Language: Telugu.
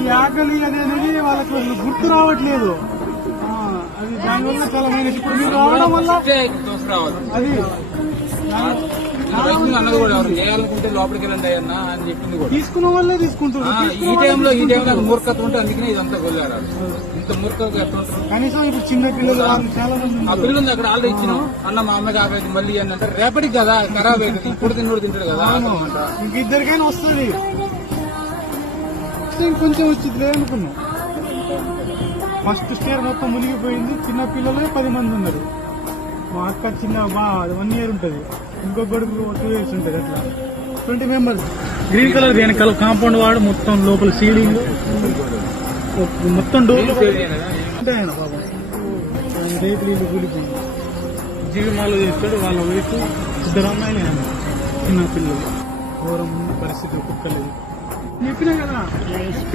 ఈ ఆకలి అనేది వాళ్ళకు గుర్తు రావట్లేదు. అది దానివల్ల చాలా మైనస్. ఇప్పుడు మీరు రావడం వల్ల అది అన్నది కూడా ఎవరు చేయాలనుకుంటే లోపలికి వెళ్ళండి అన్న అని చెప్పింది కూడా. తీసుకున్న వాళ్ళే తీసుకుంటున్నారు. ఈ టైంలో మూర్ఖత్వం ఉంటే అందుకనే ఇదంతా వెళ్ళారు. ఇంత మూర్ఖత ఎట్లా ఉంటారు? కనీసం ఇప్పుడు చిన్న పిల్లలు చాలా మంది ఆ పిల్లలు అక్కడ ఆల్రెడీ ఇచ్చినాం అన్న మా అమ్మకి ఆవేది మళ్ళీ అని అంటే రేపటికి కదా ఖరాబ్ అవుతుంది. ఇప్పుడు తిన్నోడు తింటాడు కదా. ఇంక ఇద్దరికైనా వస్తుంది. ఇంకొంచెం వచ్చింది అనుకున్నాం. ఫస్ట్ స్టేర్ మొత్తం మునిగిపోయింది. చిన్న పిల్లలే 10 మంది ఉన్నారు. మా అక్క చిన్న 1 year ఉంటుంది. ఇంకో గొడుగు 2 years ఉంటుంది. అట్లా 20 members. గ్రీన్ కలర్ వెనకాల కాంపౌండ్ వాడు మొత్తం లోపల సీలింగ్ మొత్తం డోర్లు అంటే ఆయన బాబా రేపు ఇల్లు కూలిపోయింది. జీవిమాలు చేస్తాడు. వాళ్ళ వైపు 2 అమ్మాయిలు ఆయన చిన్న పిల్లలు. ఘోరం పరిస్థితి కుక్కలేదు. చెప్పినా కదా.